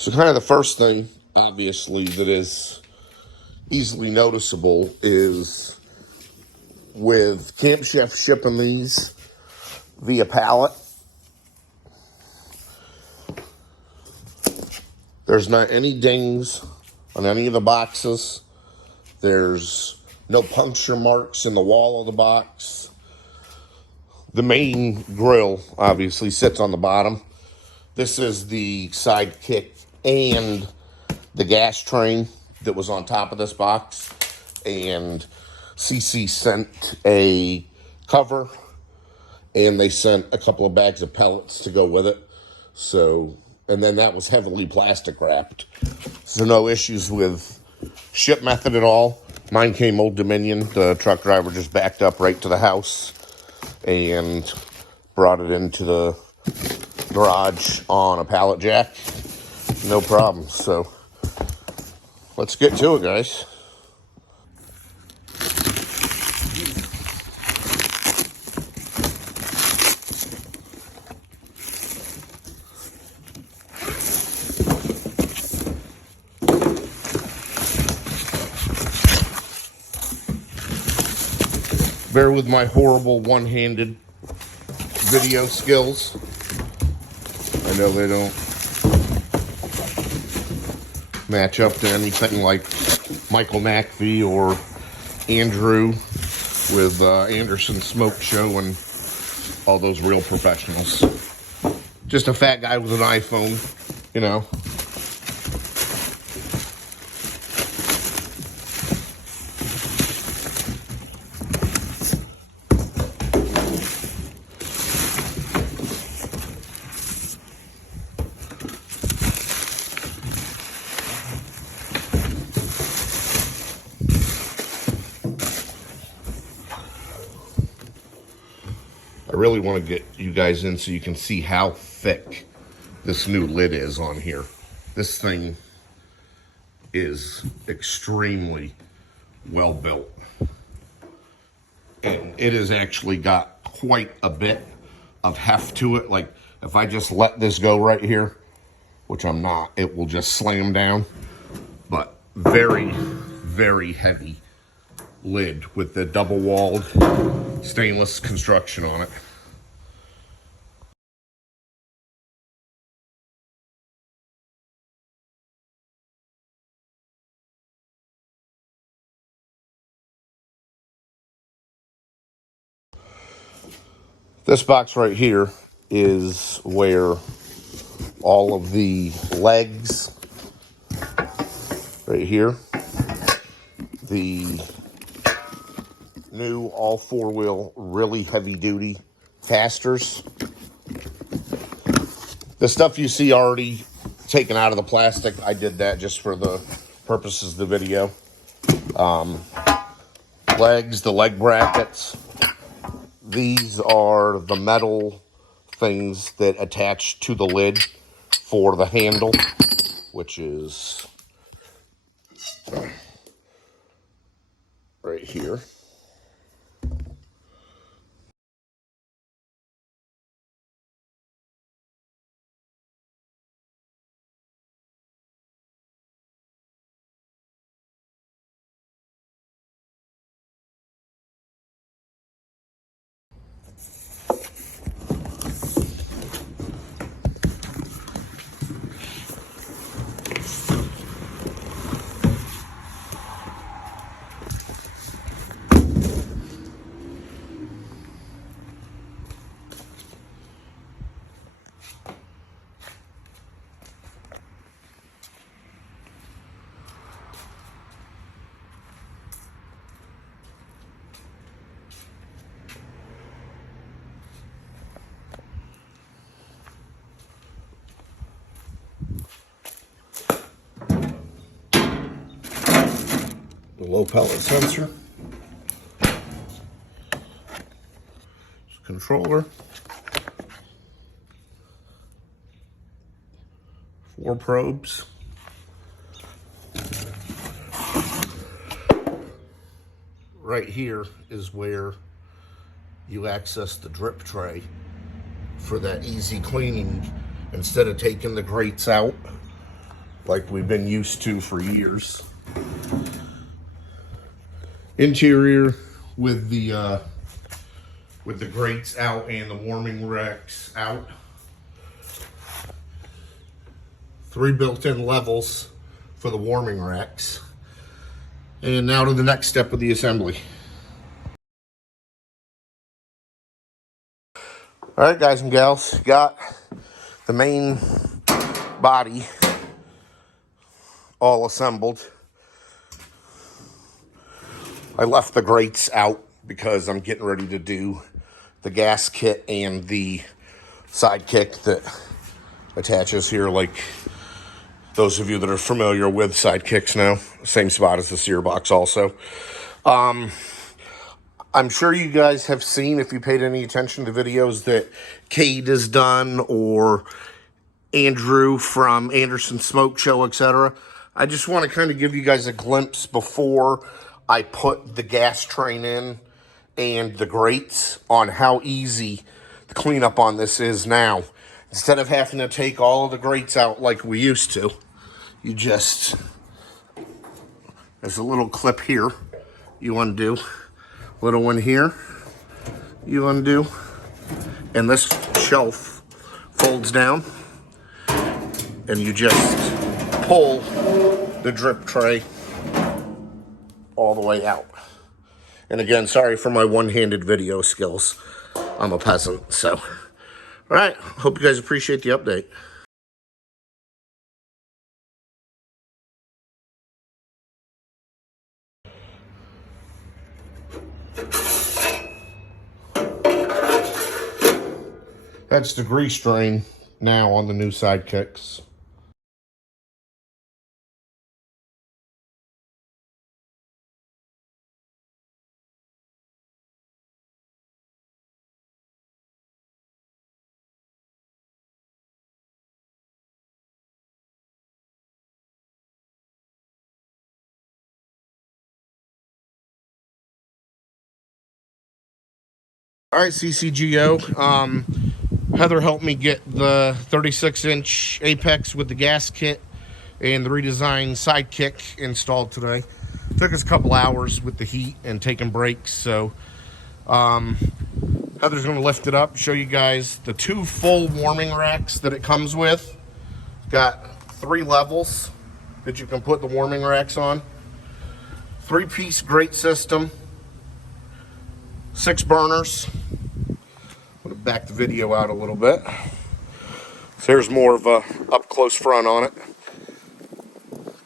So kind of the first thing, obviously, that is easily noticeable is with Camp Chef shipping these via pallet, there's not any dings on any of the boxes. There's no puncture marks in the wall of the box. The main grill obviously sits on the bottom. This is the Sidekick and the gas train that was on top of this box. And CC sent a cover and they sent a couple of bags of pellets to go with it. So, and then that was heavily plastic wrapped. So no issues with ship method at all. Mine came Old Dominion. The truck driver just backed up right to the house and brought it into the garage on a pallet jack. No problem. So let's get to it, guys. Bear with my horrible one-handed video skills. I know they don't match up to anything like Michael McPhee or Andrew with Anderson Smoke Show and all those real professionals. Just a fat guy with an iPhone, you know. I really want to get you guys in so you can see how thick this new lid is on here. This thing is extremely well built. And it has actually got quite a bit of heft to it. Like if I just let this go right here, which I'm not, it will just slam down. But very, very heavy lid with the double walled stainless construction on it. This box right here is where all of the legs right here, the new all four-wheel really heavy-duty casters. The stuff you see already taken out of the plastic, I did that just for the purposes of the video. Legs, the leg brackets. These are the metal things that attach to the lid for the handle, which is right here. The low pellet sensor, controller, 4 probes, right here is where you access the drip tray for that easy cleaning. Instead of taking the grates out like we've been used to for years. Interior with the grates out and the warming racks out. 3 built-in levels for the warming racks. And now to the next step of the assembly. All right, guys and gals, got the main body all assembled. I left the grates out because I'm getting ready to do the gas kit and the Sidekick that attaches here, like those of you that are familiar with Sidekicks know. Same spot as the sear box also. I'm sure you guys have seen, if you paid any attention to videos that Cade has done or Andrew from Anderson Smoke Show, etc. I just want to kind of give you guys a glimpse before I put the gas train in and the grates on how easy the cleanup on this is now. Instead of having to take all of the grates out like we used to, you just, there's a little clip here you undo. Little one here, you undo, and this shelf folds down, and you just pull the drip tray all the way out. And again, sorry for my one-handed video skills. I'm a peasant, so. All right, hope you guys appreciate the update. That's the grease drain now on the new Sidekicks. All right, CCGO. Heather helped me get the 36-inch Apex with the gas kit and the redesigned Sidekick installed today. Took us a couple hours with the heat and taking breaks, so Heather's going to lift it up, show you guys the 2 full warming racks that it comes with. Got 3 levels that you can put the warming racks on. 3-piece grate system. 6 burners. I'm going to back the video out a little bit. So there's more of a up-close front on it.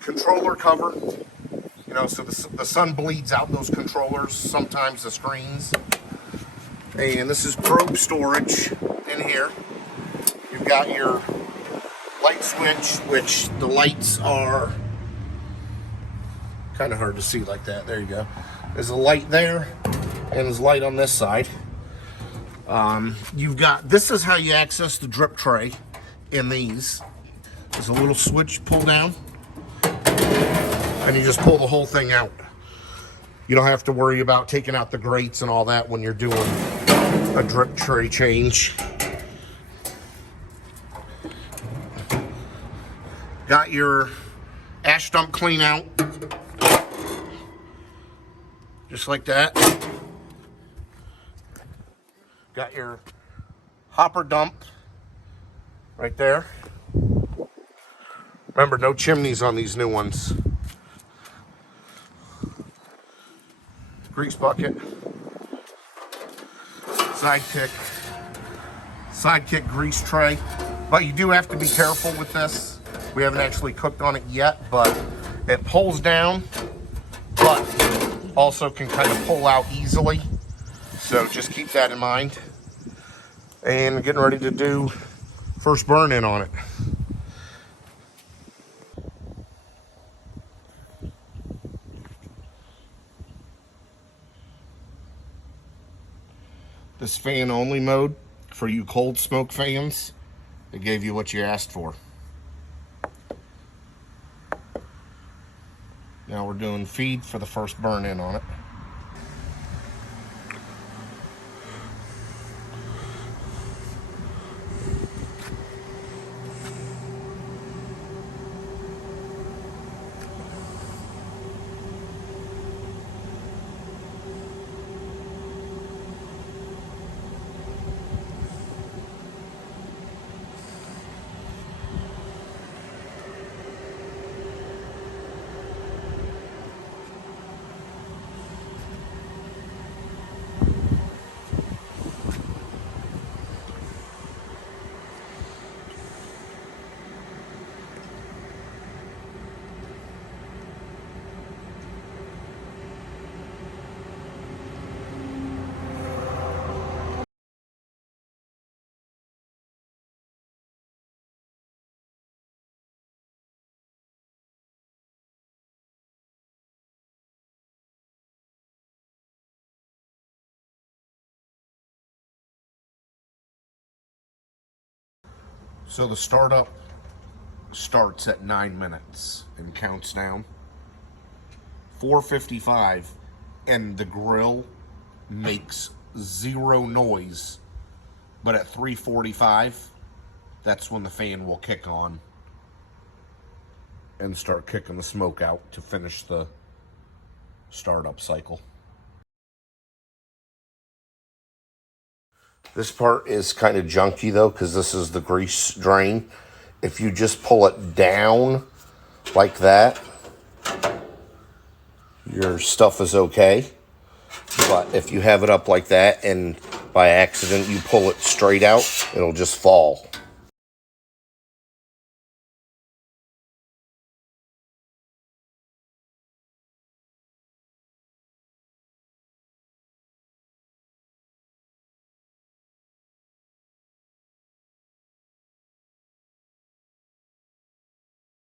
Controller cover. You know, so the sun bleeds out those controllers, sometimes the screens. And this is probe storage in here. You've got your light switch, which the lights are kind of hard to see like that. There you go. There's a light there, and there's light on this side. You've got, this is how you access the drip tray in these. There's a little switch pull down, and you just pull the whole thing out. You don't have to worry about taking out the grates and all that when you're doing a drip tray change. Got your ash dump clean out, just like that. Got your hopper dump right there. Remember, no chimneys on these new ones. Grease bucket. Sidekick grease tray. But you do have to be careful with this. We haven't actually cooked on it yet, but it pulls down, but also can kind of pull out easily. So just keep that in mind. And getting ready to do first burn in on it. This fan only mode for you cold smoke fans, it gave you what you asked for. Now we're doing feed for the first burn in on it. So the startup starts at 9 minutes and counts down. 4:55, and the grill makes zero noise. But at 3:45, that's when the fan will kick on and start kicking the smoke out to finish the startup cycle. This part is kind of junky though, because this is the grease drain. If you just pull it down like that, your stuff is okay. But if you have it up like that and by accident you pull it straight out, it'll just fall.